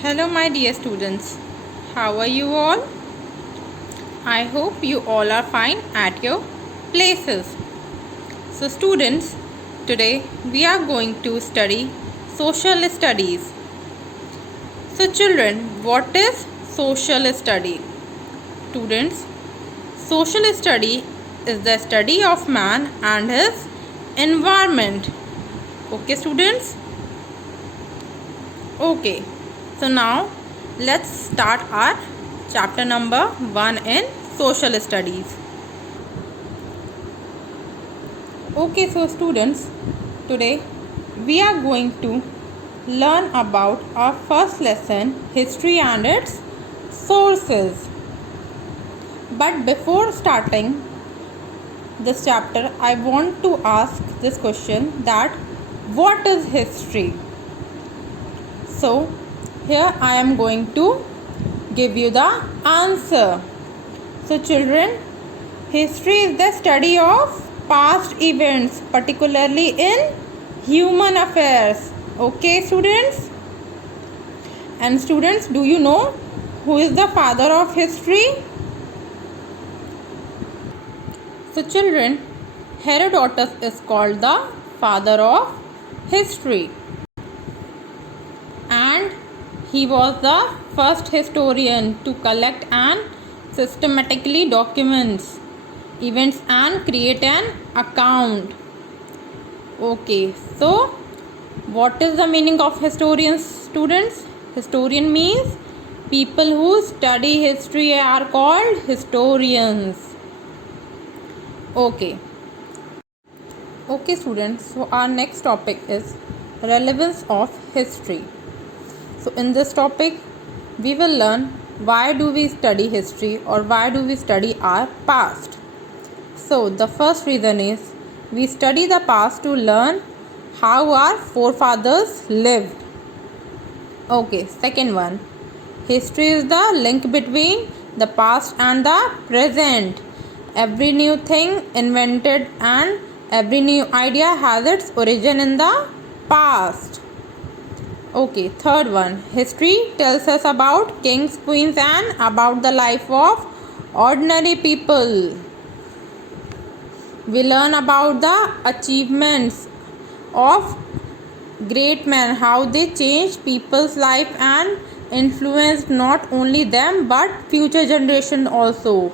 Hello, my dear students. How are you all? I hope you all are fine at your places. So, students, today we are going to study social studies. So, children, what is social study? Students, social study is the study of man and his environment. Okay, students? Okay. So now let's start our chapter number 1 in social studies. Okay, so students, today we are going to learn about our first lesson, history and its sources. But before starting this chapter, I want to ask this question, that what is history? So here I am going to give you the answer. So children, history is the study of past events, particularly in human affairs. Okay, students? And students, do you know who is the father of history? So children, Herodotus is called the father of history. And he was the first historian to collect and systematically documents events and create an account. Okay, so what is the meaning of historians, students? Historian means people who study history are called historians. Okay, students, so our next topic is relevance of history. So in this topic, we will learn why do we study history or why do we study our past. So the first reason is we study the past to learn how our forefathers lived. Okay, second one, history is the link between the past and the present. Every new thing invented and every new idea has its origin in the past. Okay, third one, history tells us about kings, queens and about the life of ordinary people. We learn about the achievements of great men, how they changed people's life and influenced not only them but future generation also.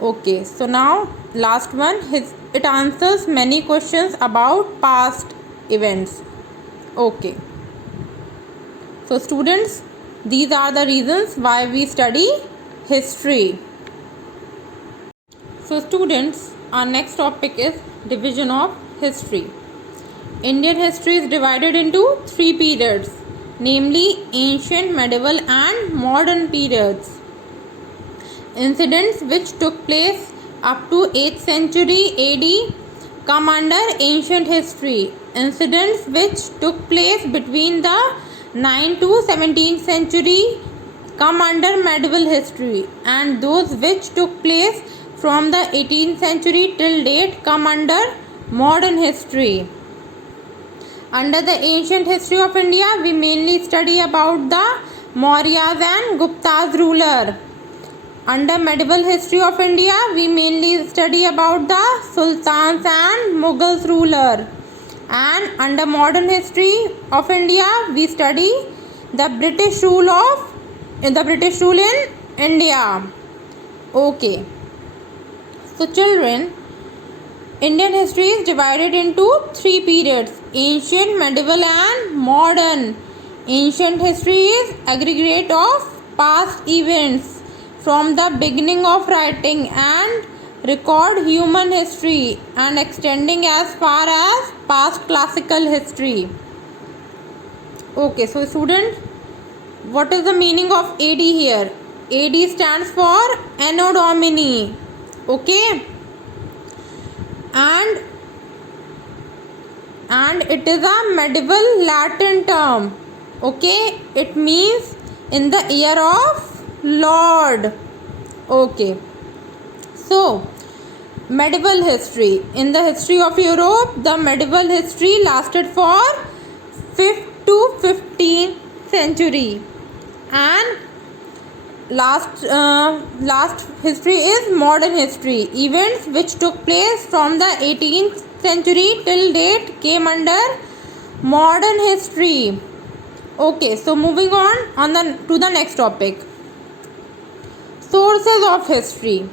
Okay, so now last one, it answers many questions about past events. Okay. So students, these are the reasons why we study history. So students, our next topic is division of history. Indian history is divided into 3 periods, namely ancient, medieval and modern periods. Incidents which took place up to 8th century AD come under ancient history. Incidents which took place between the 9th to 17th century come under medieval history, and those which took place from the 18th century till date come under modern history. Under the ancient history of India, we mainly study about the Mauryas and Gupta's ruler. Under medieval history of India, we mainly study about the Sultans and Mughals ruler. And under modern history of India, we study the British rule in India. Okay. So children, Indian history is divided into 3 periods, ancient, medieval and modern. Ancient history is aggregate of past events from the beginning of writing and record human history and extending as far as past classical history. Okay, so student, what is the meaning of AD here? AD stands for Anno Domini. Okay, and it is a medieval Latin term. Okay, it means in the year of Lord. Okay, so medieval history. In the history of Europe, the medieval history lasted for 5th to 15th century. And last history is modern history. Events which took place from the 18th century till date came under modern history. Okay, so moving on to the next topic. Sources of history.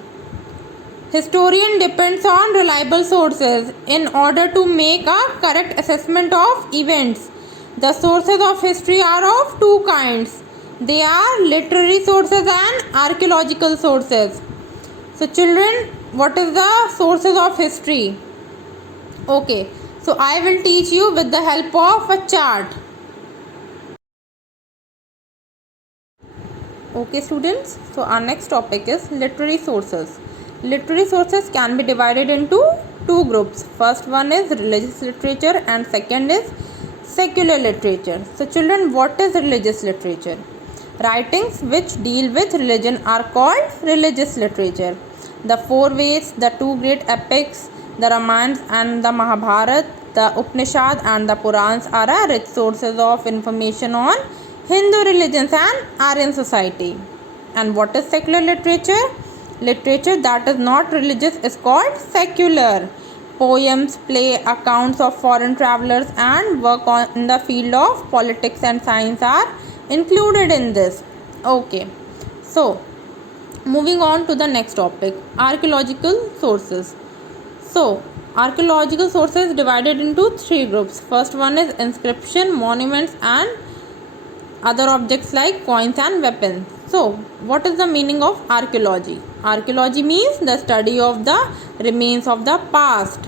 Historian depends on reliable sources in order to make a correct assessment of events. The sources of history are of two kinds. They are literary sources and archaeological sources. So children, what is the sources of history? Okay, so I will teach you with the help of a chart. Okay students, so our next topic is literary sources. Literary sources can be divided into two groups. First one is religious literature and second is secular literature. So children, what is religious literature? Writings which deal with religion are called religious literature. The four Veds, the two great epics, the Ramayana and the Mahabharata, the Upanishad and the Purans are a rich sources of information on Hindu religions and Aryan society. And what is secular literature? Literature that is not religious is called secular. Poems, play, accounts of foreign travelers and work in the field of politics and science are included in this. Okay, so moving on to the next topic, archaeological sources. So archaeological sources divided into three groups. First one is inscription, monuments and other objects like coins and weapons. So what is the meaning of archaeology? Archaeology means the study of the remains of the past.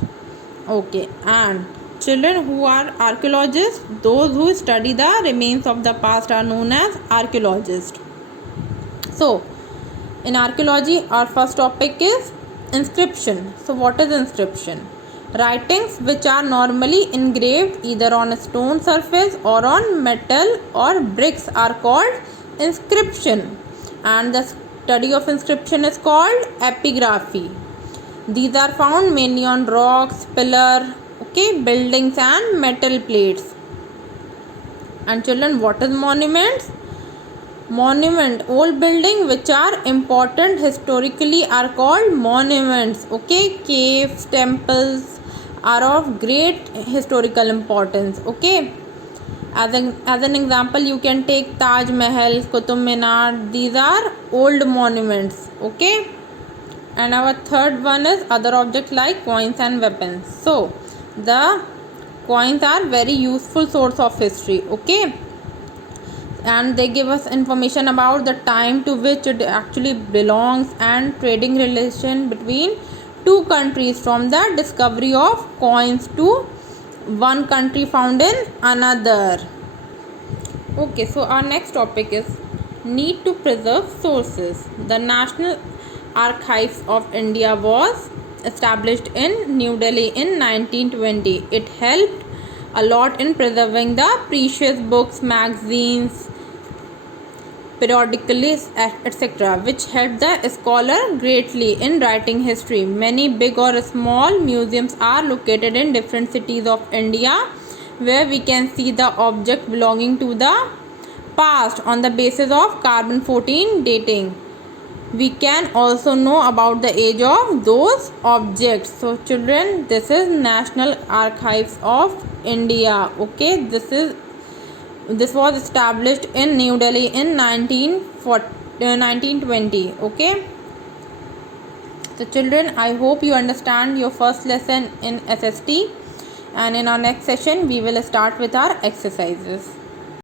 Okay, and children, who are archaeologists? Those who study the remains of the past are known as archaeologists. So in archaeology, our first topic is inscription. So what is inscription? Writings which are normally engraved either on a stone surface or on metal or bricks are called inscription, and the study of inscription is called epigraphy. These are found mainly on rocks, pillar, buildings and metal plates. And children, what is monuments? Monument, old building which are important historically are called monuments. Caves, temples are of great historical importance. As an example, you can take Taj Mahal, Qutub Minar. These are old monuments. And our third one is other objects like coins and weapons. So the coins are very useful source of history. And they give us information about the time to which it actually belongs and trading relation between two countries from the discovery of coins to one country found in another. So our next topic is need to preserve sources. The National Archives of India was established in New Delhi in 1920. It helped a lot in preserving the precious books, magazines, periodicals, etc., which helped the scholar greatly in writing history. Many big or small museums are located in different cities of India, where we can see the object belonging to the past on the basis of carbon 14 dating. We can also know about the age of those objects. So children, this is National Archives of India. This was established in New Delhi in 1920. So children, I hope you understand your first lesson in SST, and in our next session we will start with our exercises.